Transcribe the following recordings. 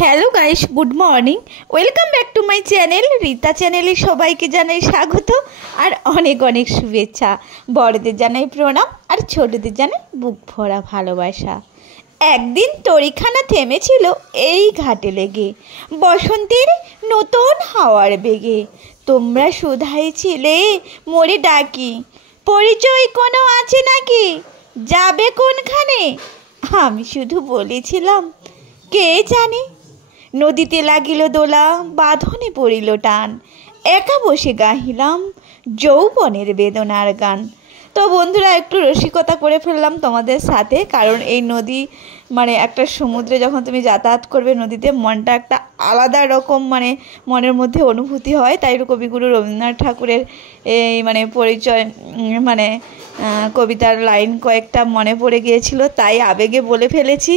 Hello guys, good morning. Welcome back to my channel. Rita চ্যানেলে সবাইকে জানাই স্বাগত আর অনেক অনেক শুভেচ্ছা। বড়দের জানাই প্রণাম আর ছোটদের জানাই বুক ভরা ভালোবাসা। একদিন তরিখানা থেমেছিল এই ঘাটে লেগে, বসন্তের নতুন হাওয়ার বেগে। তোমরা শুধাই ছিলে মোরে ডাকি, পরিচয় কোনো আছে নাকি, যাবে কোনখানে? আমি শুধু বলেছিলাম কে জানে। নদীতে লাগিল দোলা, বাঁধনে পড়িল টান, একা বসে গাহিলাম যৌবনের বেদনার গান। তো বন্ধুরা, একটু রসিকতা করে ফেললাম তোমাদের সাথে, কারণ এই নদী একটা সমুদ্রে যখন তুমি যাতায়াত করবে নদীতে, মনটা একটা আলাদা রকম মনের মধ্যে অনুভূতি হয়। তাই কবিগুরু রবীন্দ্রনাথ ঠাকুরের এই পরিচয় কবিতার লাইন কয়েকটা মনে পড়ে গিয়েছিল, তাই আবেগে বলে ফেলেছি।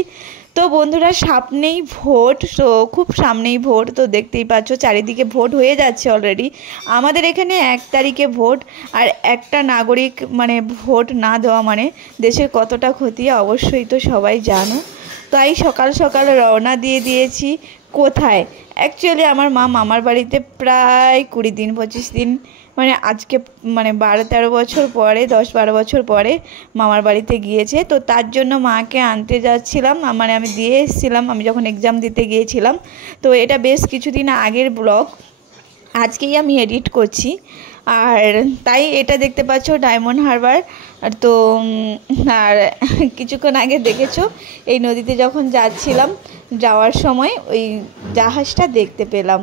তো বন্ধুরা, সামনেই ভোট, তো খুব সামনেই ভোট, তো দেখতেই পাচ্ছ চারিদিকে ভোট হয়ে যাচ্ছে অলরেডি। আমাদের এখানে 1 তারিখে ভোট, আর একটা নাগরিক ভোট না দেওয়া দেশের কতটা ক্ষতি অবশ্যই তো সবাই জানো। তাই সকাল সকাল রওনা দিয়ে দিয়েছি। কোথায়? অ্যাকচুয়ালি আমার মা মামার বাড়িতে প্রায় 20 দিন 25 দিন আজকে 12-13 বছর পরে, 10-12 বছর পরে মামার বাড়িতে গিয়েছে। তো তার জন্য মাকে আনতে যাচ্ছিলাম, আমি দিয়ে এসেছিলাম আমি যখন এক্সাম দিতে গিয়েছিলাম। তো এটা বেশ কিছুদিন আগের ব্লগ, আজকেই আমি এডিট করছি। আর তাই এটা দেখতে পাচ্ছ ডায়মন্ড হারবার। তো আর কিছুক্ষণ আগে দেখেছো এই নদীতে যখন যাচ্ছিলাম, যাওয়ার সময় ওই জাহাজটা দেখতে পেলাম।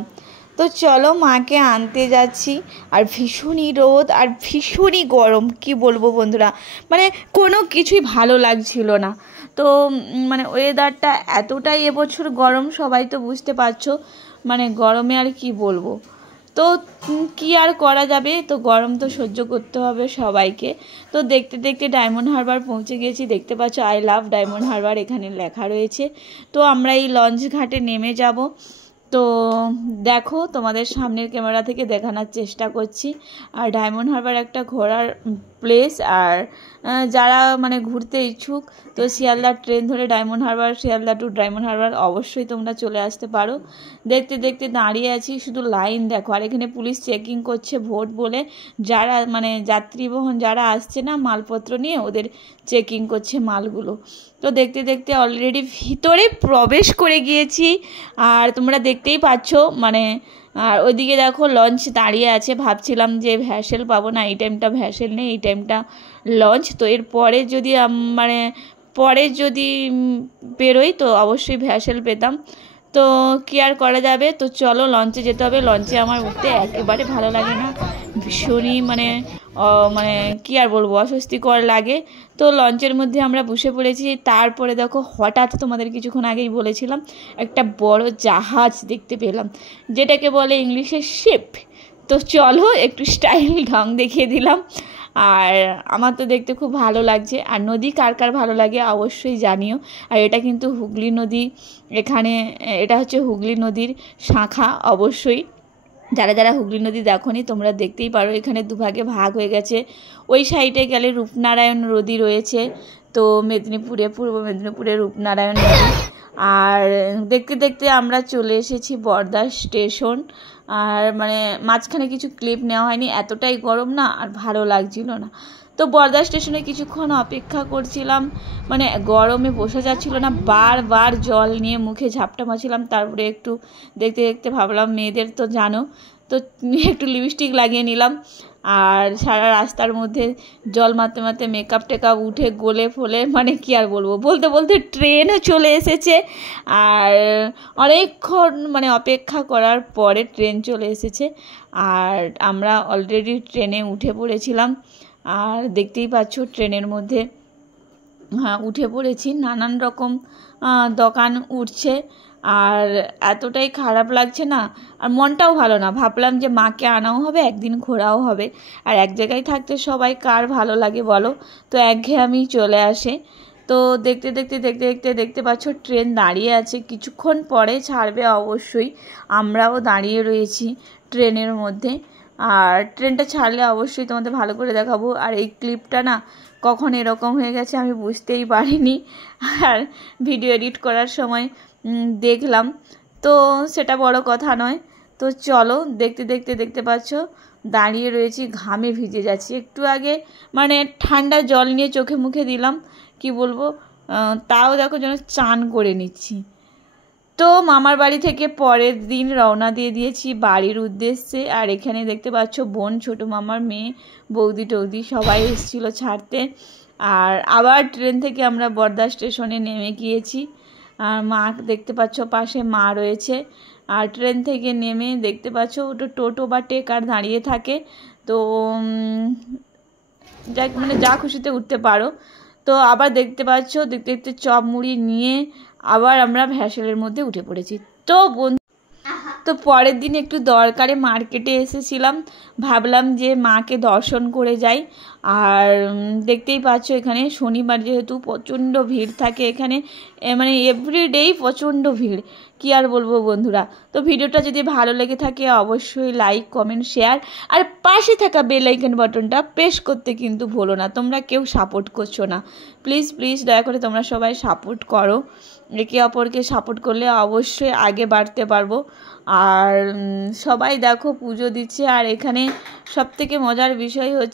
তো চলো, মাকে আনতে যাচ্ছি। আর ভীষণই রোদ আর ভীষণই গরম, কি বলবো বন্ধুরা, কোনো কিছুই ভালো লাগছিল না। তো ওয়েদারটা এতটাই এবছর গরম, সবাই তো বুঝতে পারছো, গরমে আর কি বলবো। তো কি আর করা যাবে, তো গরম তো সহ্য করতে হবে সবাইকে। তো দেখতে দেখতে ডায়মন্ড হারবার পৌঁছে গিয়েছি। দেখতে পাচ্ছ আই লাভ ডায়মন্ড হারবার এখানে লেখা রয়েছে। তো আমরা এই লঞ্চ ঘাটে নেমে যাব। তো দেখো, তোমাদের সামনের ক্যামেরা থেকে দেখানোর চেষ্টা করছি। আর ডায়মন্ড হারবার একটা ঘোরার প্লেস, আর যারা ঘুরতে ইচ্ছুক, তো শিয়ালদা ট্রেন ধরে Diamond Harbour, Sealdah to Diamond Harbour অবশ্যই তোমরা চলে আসতে পারো। দেখতে দেখতে দাঁড়িয়ে আছি, শুধু লাইন দেখো। আর এখানে পুলিশ চেকিং করছে ভোট বলে, যারা যাত্রীবহন যারা আসছে না মালপত্র নিয়ে, ওদের চেকিং করছে মালগুলো। তো দেখতে দেখতে অলরেডি ভিতরে প্রবেশ করে গিয়েছি। আর তোমরা দেখতেই পাচ্ছ আর ওইদিকে দেখো লঞ্চ দাঁড়িয়ে আছে। ভাবছিলাম যে ভ্যাসেল পাবো না, এই টাইমটা ভ্যাসেল নেই, এই টাইমটা লঞ্চ। তো এর পরে যদি পরে যদি বেরোই তো অবশ্যই ভ্যাসেল পেতাম। তো কি আর করা যাবে, তো চলো লঞ্চে যেতে হবে। লঞ্চে আমার উঠতে একেবারে ভালো লাগে না, ভীষণই কি আর বলবো, অস্বস্তিকর লাগে। তো লঞ্চের মধ্যে আমরা বসে পড়েছি। তারপরে দেখো হঠাৎ, তোমাদের কিছুক্ষণ আগেই বলেছিলাম, একটা বড় জাহাজ দেখতে পেলাম, যেটাকে বলে ইংলিশে শিপ। তো চলো একটু স্টাইল ঢং দেখিয়ে দিলাম। আর আমার তো দেখতে খুব ভালো লাগছে। আর নদী কার কার ভালো লাগে অবশ্যই জানিও। আর এটা কিন্তু হুগলি নদী, এটা হচ্ছে হুগলি নদীর শাখা। অবশ্যই যারা যারা হুগলি নদী দেখোনি, তোমরা দেখতেই পারো, এখানে দুভাগে ভাগ হয়ে গেছে। ওই সাইডে গেলে রূপনারায়ণ নদী রয়েছে, তো মেদিনীপুরে, পূর্ব মেদিনীপুরে রূপনারায়ণ নদী। আর দেখতে দেখতে আমরা চলে এসেছি বর্ধা স্টেশন। আর মাঝখানে কিছু ক্লিপ নেওয়া হয়নি, এতটাই গরম না, আর ভালো লাগছিল না। তো বর্ধা স্টেশনে কিছুক্ষণ অপেক্ষা করছিলাম, গরমে বসে যাচ্ছিল না, বারবার জল নিয়ে মুখে ঝাপটা মারছিলাম। তারপরে একটু দেখতে দেখতে ভাবলাম, মেয়েদের তো জানো, তো একটু লিপস্টিক লাগিয়ে নিলাম। আর সারা রাস্তার মধ্যে জল মারতে মারতে মেকআপ টেকআপ উঠে গলে ফলে কি আর বলবো, বলতে বলতে ট্রেনও চলে এসেছে। আর অনেকক্ষণ অপেক্ষা করার পরে ট্রেন চলে এসেছে, আর আমরা অলরেডি ট্রেনে উঠে পড়েছিলাম। আর দেখতেই পাচ্ছ ট্রেনের মধ্যে উঠে পড়েছি, নানান রকম দোকান উঠছে। আর এতটাই খারাপ লাগছে না, আর মনটাও ভালো না। ভাবলাম যে মাকে আনাও হবে, একদিন ঘোরাও হবে। আর এক জায়গায় থাকতে সবাই কার ভালো লাগে বলো, তো একঘেয়েমি চলে আসে। তো দেখতে দেখতে দেখতে দেখতে দেখতে পাচ্ছ ট্রেন দাঁড়িয়ে আছে, কিছুক্ষণ পরে ছাড়বে অবশ্যই। আমরাও দাঁড়িয়ে রয়েছি ট্রেনের মধ্যে। আর ট্রেনটা ছাড়লে অবশ্যই তোমাদের ভালো করে দেখাবো। আর এই ক্লিপটা না কখন এরকম হয়ে গেছে আমি বুঝতেই পারিনি। আর ভিডিও এডিট করার সময় দেখলাম, তো সেটা বড় কথা নয়। তো চলো, দেখতে দেখতে দেখতে পাচ্ছ দাঁড়িয়ে রয়েছি, ঘামে ভিজে যাচ্ছি। একটু আগে মানে ঠান্ডা জল নিয়ে চোখে মুখে দিলাম, কি বলবো, তাও দেখো যেন চান করে নিচ্ছি। তো মামার বাড়ি থেকে পরের দিন রওনা দিয়ে দিয়েছি বাড়ির উদ্দেশ্যে। আর এখানে দেখতে পাচ্ছ বোন, ছোটো মামার মেয়ে, বৌদি টৌদি সবাই এসেছিলো ছাড়তে। আর আবার ট্রেন থেকে আমরা বর্ধা স্টেশনে নেমে গিয়েছি। আর মা দেখতে পাচ্ছ পাশে মা রয়েছে। আর ট্রেন থেকে নেমে দেখতে পাচ্ছ ওটা টোটো বা টেকার দাঁড়িয়ে থাকে। তো মানে যা খুশিতে উঠতে পারো। তো আবার দেখতে পাচ্ছ দেখতে দেখতে চপ মুড়ি নিয়ে আবার আমরা ভ্যাসেলের মধ্যে উঠে পড়েছি। তো পরের দিন একটু দরকারে মার্কেটে এসেছিলাম, ভাবলাম যে মাকে দর্শন করে যাই। আর দেখতেই পাচ্ছ এখানে শনিবার যেহেতু প্রচণ্ড ভিড় থাকে এখানে, মানে এভরিডেই প্রচণ্ড ভিড়, কি আর বলবো বন্ধুরা। তো ভিডিওটা যদি ভালো লেগে থাকে অবশ্যই লাইক কমেন্ট শেয়ার আর পাশে থাকা বেল আইকন বাটনটা প্রেস করতে কিন্তু ভুলো না। তোমরা কেউ সাপোর্ট করছো না, প্লিজ প্লিজ দয়া করে তোমরা সবাই সাপোর্ট করো। একে অপরকে সাপোর্ট করলে অবশ্যই আগে বাড়তে পারবো। আর সবাই দেখো পুজো দিচ্ছে। আর এখানে সবথেকে মজার বিষয় হচ্ছে